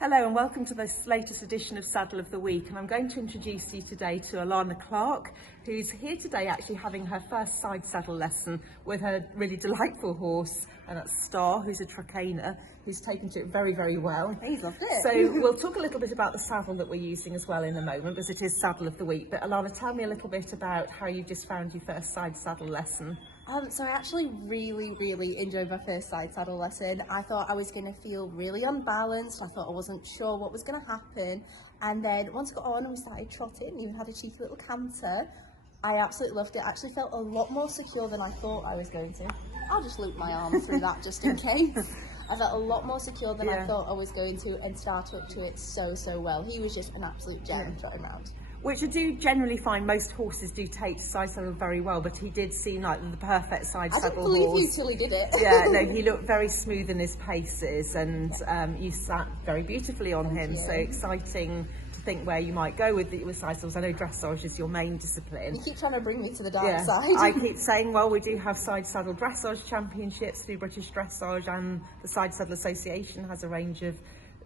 Hello and welcome to this latest edition of Saddle of the Week, and I'm going to introduce you today to Alana Clark, who's here today actually having her first side saddle lesson with her really delightful horse, and that's Star, who's a Trakehner, who's taken to it very, very well. He's loved it. So we'll talk a little bit about the saddle that we're using as well in a moment, because it is Saddle of the Week. But Alana, tell me a little bit about how you just found your first side saddle lesson. So I actually really enjoyed my first side saddle lesson. I thought I was going to feel really unbalanced. I thought I wasn't sure what was going to happen. And then once I got on and we started trotting, even had a cheeky little canter, I absolutely loved it. I actually felt a lot more secure than I thought I was going to. I'll just loop my arm through that just in case. I felt a lot more secure than I thought I was going to, and Star took to it so well. He was just an absolute gem trotting around. Which I do generally find most horses do take to side saddle very well, but he did seem like the perfect side saddle horse. I didn't believe you till he did it. Yeah, no, he looked very smooth in his paces, and you sat very beautifully on him. So exciting to think where you might go with side saddles. I know dressage is your main discipline. You keep trying to bring me to the dark side. I keep saying, well, we do have side saddle dressage championships through British Dressage, and the Side Saddle Association has a range of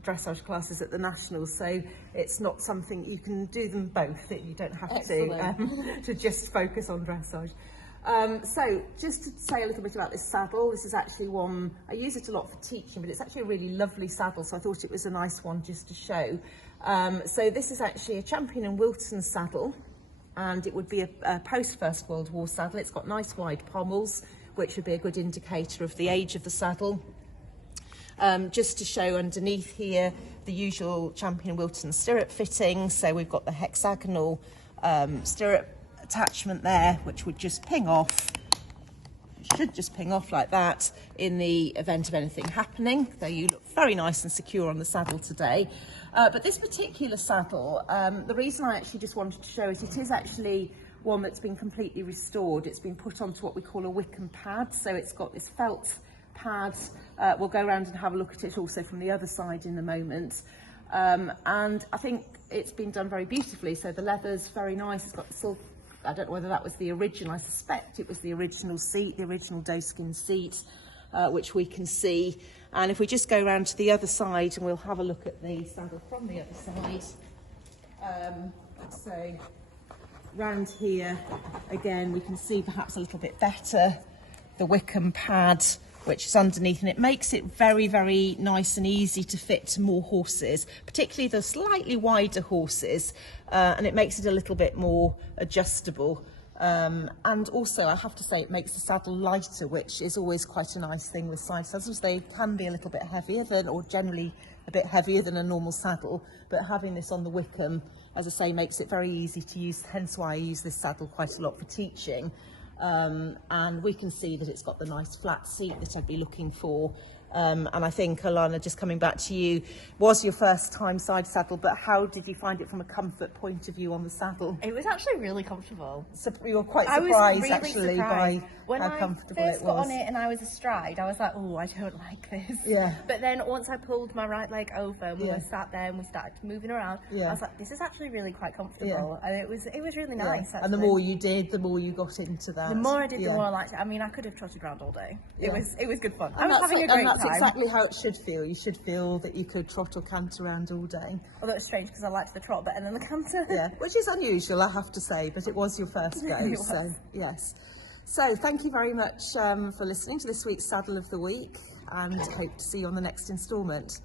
dressage classes at the Nationals, so it's not something you can do them both. You don't have to just focus on dressage. So just to say a little bit about this saddle, this is actually one, I use it a lot for teaching, but it's actually a really lovely saddle, so I thought it was a nice one just to show. So this is actually a Champion and Wilton saddle, and it would be a post First World War saddle. It's got nice wide pommels, which would be a good indicator of the age of the saddle. Just to show underneath here the usual Champion Wilton stirrup fitting. So we've got the hexagonal stirrup attachment there, which would just ping off. It should just ping off like that in the event of anything happening. Though you look very nice and secure on the saddle today. But this particular saddle, the reason I actually just wanted to show it is actually one that's been completely restored. It's been put onto what we call a Wickham pad. So it's got this felt pad. We'll go around and have a look at it also from the other side in a moment. And I think it's been done very beautifully. So the leather's very nice. It's got the silk. I don't know whether that was the original. I suspect it was the original seat, the original doeskin seat, which we can see. And if we just go around to the other side and we'll have a look at the saddle from the other side. So round here, again, we can see perhaps a little bit better the Wickham pad, which is underneath, and it makes it very nice and easy to fit to more horses, particularly the slightly wider horses, and it makes it a little bit more adjustable. And also, I have to say, it makes the saddle lighter, which is always quite a nice thing with side saddles. They can be a little bit heavier than, or generally a bit heavier than a normal saddle, but having this on the Wickham, as I say, makes it very easy to use, hence why I use this saddle quite a lot for teaching. And we can see that it's got the nice flat seat that I'd be looking for. And I think, Alana, just coming back to you, was your first time side saddle, but how did you find it from a comfort point of view on the saddle? It was actually really comfortable. So you were quite surprised, really actually, surprised. by how comfortable it was. When I first got on it and I was astride, I was like, oh, I don't like this. Yeah. But then once I pulled my right leg over and we were sat there and we started moving around, I was like, this is actually really quite comfortable. And it was really nice, actually. And the more you did, the more you got into that. The more I did, the more I liked it. I mean, I could have trotted around all day. It was good fun. And I was having a great time. That's exactly how it should feel. You should feel that you could trot or canter around all day. Although it's strange because I liked the trot better than the canter. Yeah, which is unusual, I have to say, but it was your first go, so yes. So thank you very much for listening to this week's Saddle of the Week, and hope to see you on the next instalment.